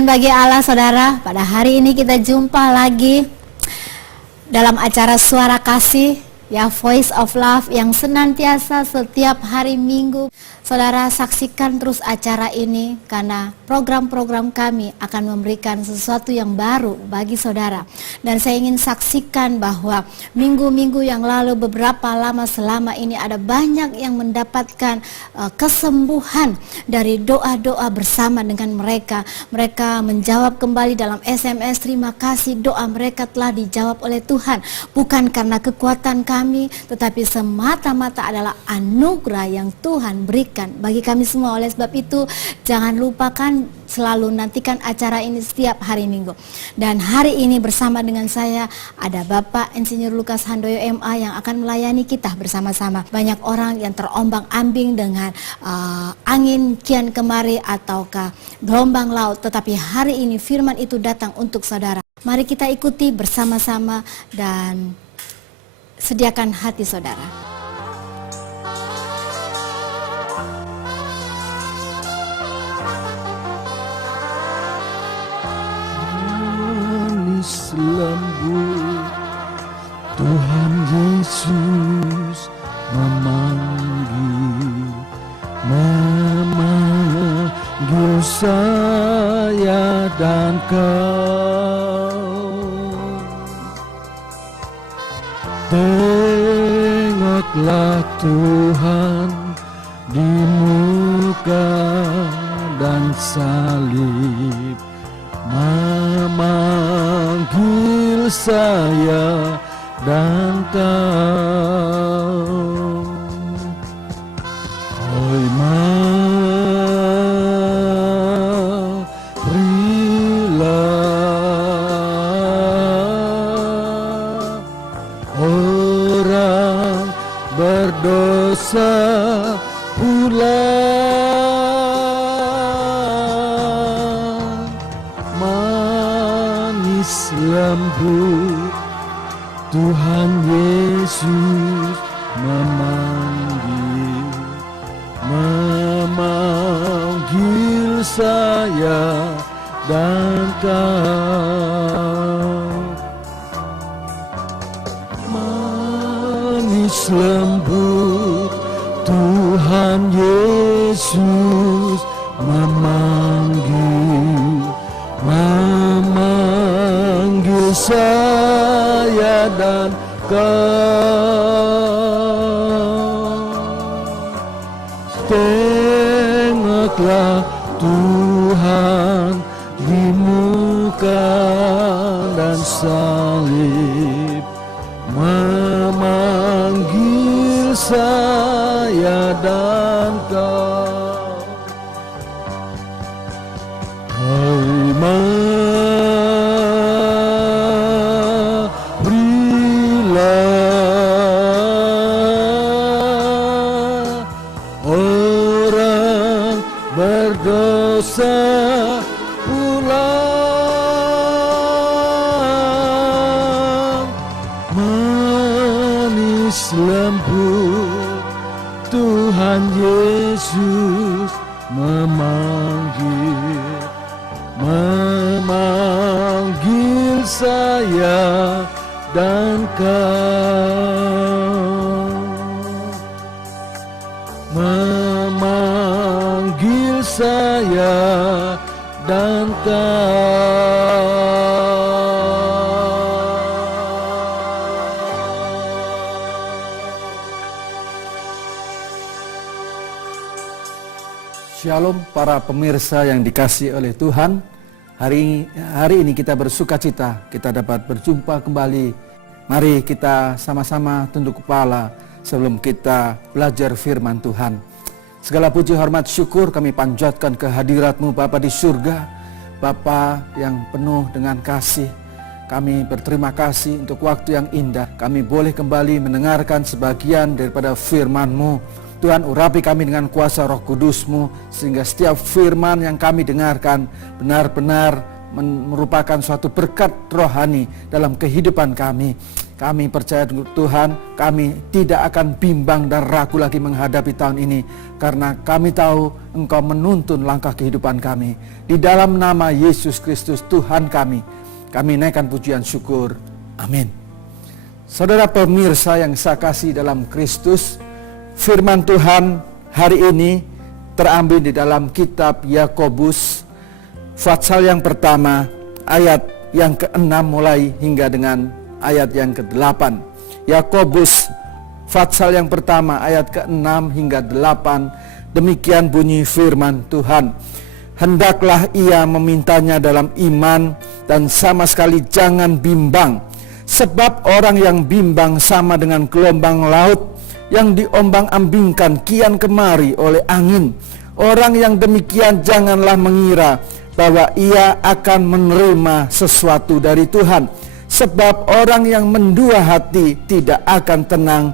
Kemuliaan bagi Allah, saudara. Pada hari ini kita jumpa lagi dalam acara Suara Kasih, ya, Voice of Love, yang senantiasa setiap hari Minggu. Saudara, saksikan terus acara ini karena program-program kami akan memberikan sesuatu yang baru bagi saudara. Dan saya ingin saksikan bahwa minggu-minggu yang lalu, beberapa lama selama ini, ada banyak yang mendapatkan kesembuhan dari doa-doa bersama dengan mereka. Mereka menjawab kembali dalam SMS, terima kasih, doa mereka telah dijawab oleh Tuhan. Bukan karena kekuatan kami, tetapi semata-mata adalah anugerah yang Tuhan berikan bagi kami semua. Oleh sebab itu, jangan lupakan selalu nantikan acara ini setiap hari Minggu. Dan hari ini bersama dengan saya ada Bapak Insinyur Lukas Handoyo MA yang akan melayani kita bersama-sama. Banyak orang yang terombang-ambing dengan angin kian kemari ataukah gelombang laut, tetapi hari ini firman itu datang untuk saudara. Mari kita ikuti bersama-sama dan sediakan hati saudara. Lembut Tuhan Yesus memanggil saya dan kau. Tengoklah Tuhan di muka dan salib, memanggil saya dan kau. Oi, marilah orang berdosa pulang. Lembut Tuhan Yesus memanggil saya dan kau. Manis lembut Tuhan Yesus memanggil saya dan kau. Tengoklah Tuhan di muka dan salib, memanggil saya dan kau. Berdosa pulang. Manis lembut Tuhan Yesus memanggil saya dan kau. Memanggil saya dan kau. Shalom para pemirsa yang dikasihi oleh Tuhan. Hari ini kita bersuka cita, kita dapat berjumpa kembali. Mari kita sama-sama tunduk kepala sebelum kita belajar firman Tuhan. Segala puji, hormat, syukur kami panjatkan kehadirat-Mu Bapa di surga, Bapa yang penuh dengan kasih. Kami berterima kasih untuk waktu yang indah. Kami boleh kembali mendengarkan sebagian daripada firman-Mu. Tuhan, urapi kami dengan kuasa Roh Kudus-Mu, sehingga setiap firman yang kami dengarkan benar-benar merupakan suatu berkat rohani dalam kehidupan kami. Kami percaya Tuhan, kami tidak akan bimbang dan ragu lagi menghadapi tahun ini. Karena kami tahu Engkau menuntun langkah kehidupan kami. Di dalam nama Yesus Kristus Tuhan kami naikkan pujian syukur. Amin. Saudara pemirsa yang saya kasih dalam Kristus, firman Tuhan hari ini terambil di dalam kitab Yakobus, pasal yang pertama, ayat yang ke-6 mulai hingga dengan ayat yang ke-8. Yakobus pasal yang pertama ayat ke-6 hingga 8. Demikian bunyi firman Tuhan. Hendaklah ia memintanya dalam iman dan sama sekali jangan bimbang. Sebab orang yang bimbang sama dengan gelombang laut yang diombang-ambingkan kian kemari oleh angin. Orang yang demikian janganlah mengira bahwa ia akan menerima sesuatu dari Tuhan. Sebab orang yang mendua hati tidak akan tenang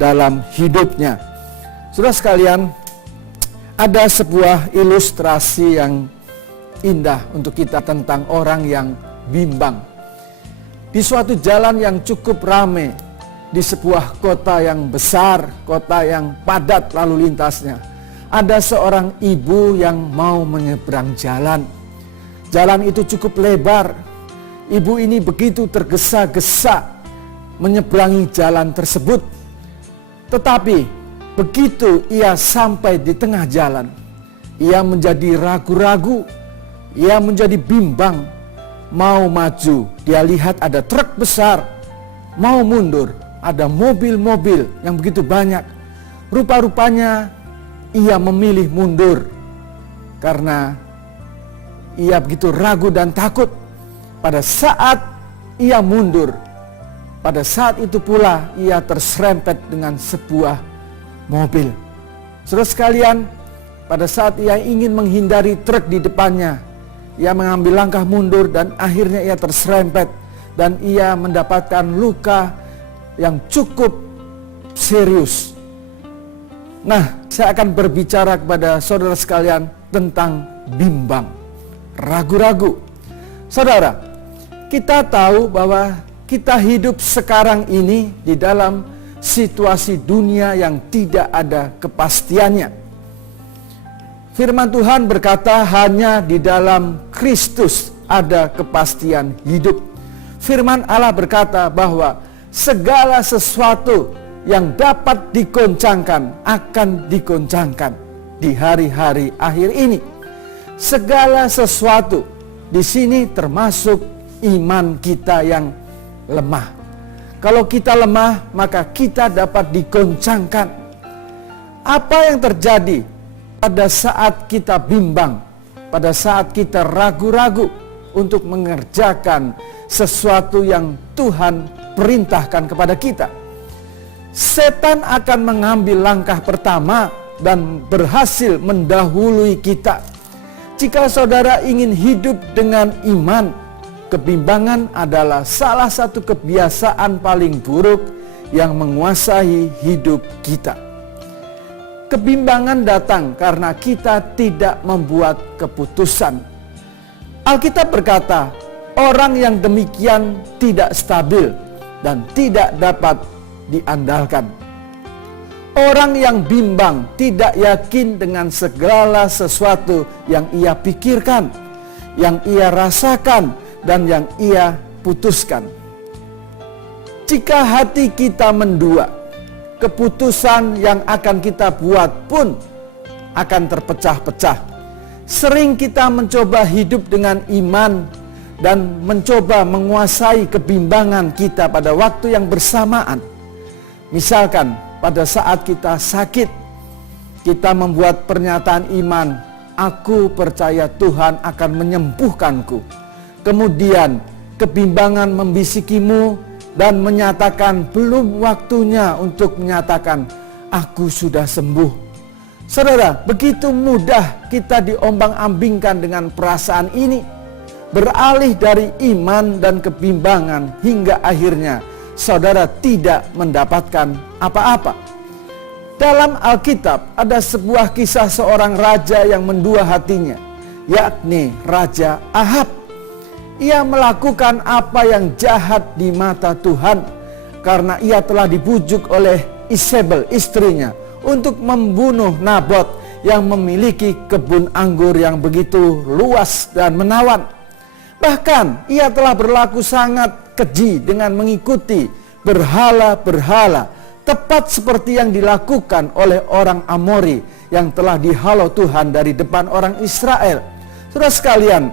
dalam hidupnya. Saudara sekalian, ada sebuah ilustrasi yang indah untuk kita tentang orang yang bimbang. Di suatu jalan yang cukup ramai, di sebuah kota yang besar, kota yang padat lalu lintasnya, ada seorang ibu yang mau menyeberang jalan. Jalan itu cukup lebar. Ibu ini begitu tergesa-gesa menyeberangi jalan tersebut. Tetapi begitu ia sampai di tengah jalan, ia menjadi ragu-ragu, ia menjadi bimbang. Mau maju, dia lihat ada truk besar. Mau mundur, ada mobil-mobil yang begitu banyak. Rupa-rupanya ia memilih mundur karena ia begitu ragu dan takut. Pada saat ia mundur, pada saat itu pula ia terserempet dengan sebuah mobil. Saudara sekalian, pada saat ia ingin menghindari truk di depannya, ia mengambil langkah mundur dan akhirnya ia terserempet dan ia mendapatkan luka yang cukup serius. Nah, saya akan berbicara kepada saudara sekalian tentang bimbang, ragu-ragu. Saudara, kita tahu bahwa kita hidup sekarang ini di dalam situasi dunia yang tidak ada kepastiannya. Firman Tuhan berkata hanya di dalam Kristus ada kepastian hidup. Firman Allah berkata bahwa segala sesuatu yang dapat digoncangkan akan digoncangkan di hari-hari akhir ini. Segala sesuatu di sini termasuk iman kita yang lemah. Kalau kita lemah, maka kita dapat digoncangkan. Apa yang terjadi pada saat kita bimbang, pada saat kita ragu-ragu untuk mengerjakan sesuatu yang Tuhan perintahkan kepada kita? Setan akan mengambil langkah pertama dan berhasil mendahului kita. Jika saudara ingin hidup dengan iman, kebimbangan adalah salah satu kebiasaan paling buruk yang menguasai hidup kita. Kebimbangan datang karena kita tidak membuat keputusan. Alkitab berkata, orang yang demikian tidak stabil dan tidak dapat diandalkan. Orang yang bimbang tidak yakin dengan segala sesuatu yang ia pikirkan, yang ia rasakan, dan yang ia putuskan. Jika hati kita mendua, keputusan yang akan kita buat pun akan terpecah-pecah. Sering kita mencoba hidup dengan iman dan mencoba menguasai kebimbangan kita pada waktu yang bersamaan. Misalkan, pada saat kita sakit, kita membuat pernyataan iman, aku percaya Tuhan akan menyembuhkanku. Kemudian kebimbangan membisikimu dan menyatakan belum waktunya untuk menyatakan aku sudah sembuh. Saudara, begitu mudah kita diombang-ambingkan dengan perasaan ini, beralih dari iman dan kebimbangan hingga akhirnya saudara tidak mendapatkan apa-apa. Dalam Alkitab ada sebuah kisah seorang raja yang mendua hatinya, yakni Raja Ahab. Ia melakukan apa yang jahat di mata Tuhan karena ia telah dibujuk oleh Isabel, istrinya, untuk membunuh Nabot yang memiliki kebun anggur yang begitu luas dan menawan. Bahkan ia telah berlaku sangat keji dengan mengikuti berhala-berhala, tepat seperti yang dilakukan oleh orang Amori yang telah dihalau Tuhan dari depan orang Israel. Saudara sekalian,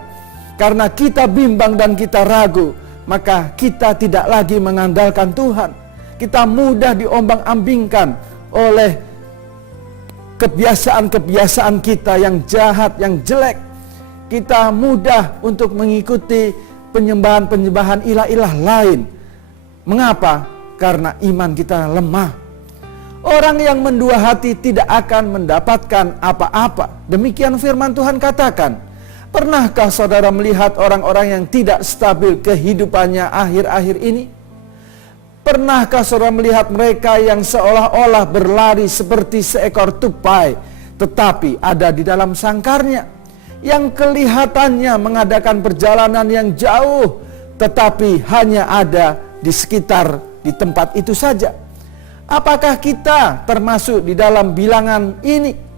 karena kita bimbang dan kita ragu, maka kita tidak lagi mengandalkan Tuhan. Kita mudah diombang-ambingkan oleh kebiasaan-kebiasaan kita yang jahat, yang jelek. Kita mudah untuk mengikuti penyembahan-penyembahan ilah-ilah lain. Mengapa? Karena iman kita lemah. Orang yang mendua hati tidak akan mendapatkan apa-apa. Demikian firman Tuhan katakan. Pernahkah saudara melihat orang-orang yang tidak stabil kehidupannya akhir-akhir ini? Pernahkah saudara melihat mereka yang seolah-olah berlari seperti seekor tupai, tetapi ada di dalam sangkarnya? Yang kelihatannya mengadakan perjalanan yang jauh, tetapi hanya ada di sekitar di tempat itu saja. Apakah kita termasuk di dalam bilangan ini?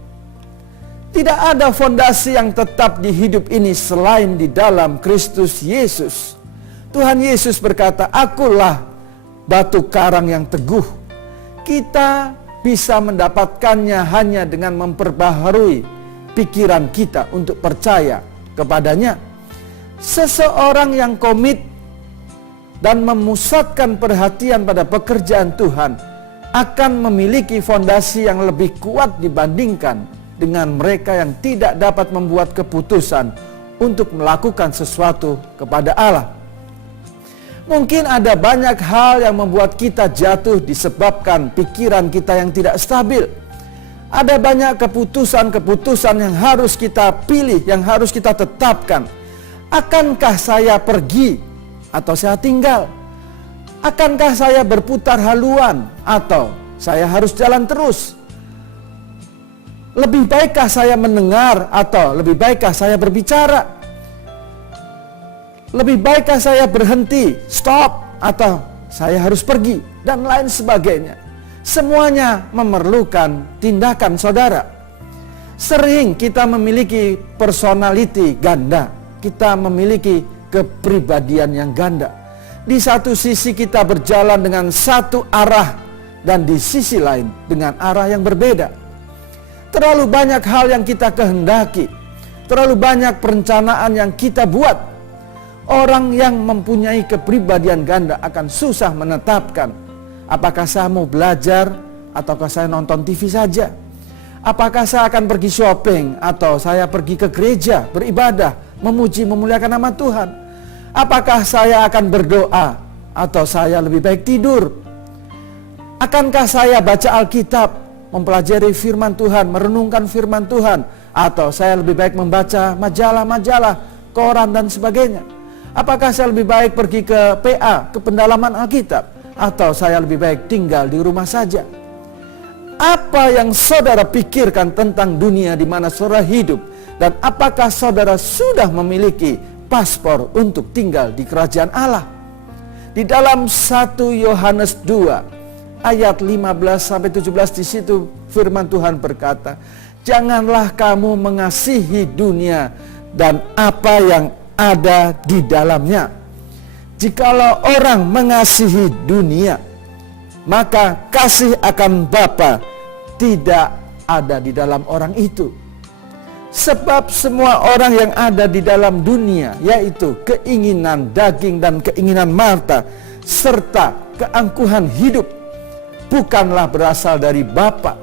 Tidak ada fondasi yang tetap di hidup ini selain di dalam Kristus Yesus. Tuhan Yesus berkata, "Akulah batu karang yang teguh." Kita bisa mendapatkannya hanya dengan memperbaharui pikiran kita untuk percaya kepadanya. Seseorang yang komit dan memusatkan perhatian pada pekerjaan Tuhan akan memiliki fondasi yang lebih kuat dibandingkan dengan mereka yang tidak dapat membuat keputusan untuk melakukan sesuatu kepada Allah. Mungkin ada banyak hal yang membuat kita jatuh disebabkan pikiran kita yang tidak stabil. Ada banyak keputusan-keputusan yang harus kita pilih, yang harus kita tetapkan. Akankah saya pergi atau saya tinggal? Akankah saya berputar haluan atau saya harus jalan terus? Lebih baikkah saya mendengar atau lebih baikkah saya berbicara? Lebih baikkah saya berhenti, stop, atau saya harus pergi, dan lain sebagainya. Semuanya memerlukan tindakan saudara. Sering kita memiliki personality ganda. Kita memiliki kepribadian yang ganda. Di satu sisi kita berjalan dengan satu arah, dan di sisi lain dengan arah yang berbeda. Terlalu banyak hal yang kita kehendaki. Terlalu banyak perencanaan yang kita buat. Orang yang mempunyai kepribadian ganda akan susah menetapkan apakah saya mau belajar ataukah saya nonton TV saja. Apakah saya akan pergi shopping atau saya pergi ke gereja beribadah, memuji memuliakan nama Tuhan. Apakah saya akan berdoa atau saya lebih baik tidur. Akankah saya baca Alkitab, mempelajari firman Tuhan, merenungkan firman Tuhan, atau saya lebih baik membaca majalah-majalah, koran dan sebagainya. Apakah saya lebih baik pergi ke PA, ke pendalaman Alkitab, atau saya lebih baik tinggal di rumah saja? Apa yang saudara pikirkan tentang dunia di mana saudara hidup, dan apakah saudara sudah memiliki paspor untuk tinggal di kerajaan Allah? Di dalam 1 Yohanes 2 ayat 15-17 di situ firman Tuhan berkata, "Janganlah kamu mengasihi dunia dan apa yang ada di dalamnya. Jikalau orang mengasihi dunia, maka kasih akan Bapa tidak ada di dalam orang itu. Sebab semua orang yang ada di dalam dunia, yaitu keinginan daging dan keinginan mata, serta keangkuhan hidup, bukanlah berasal dari Bapa,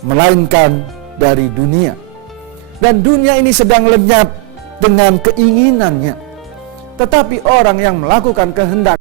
melainkan dari dunia. Dan dunia ini sedang lenyap dengan keinginannya. Tetapi orang yang melakukan kehendak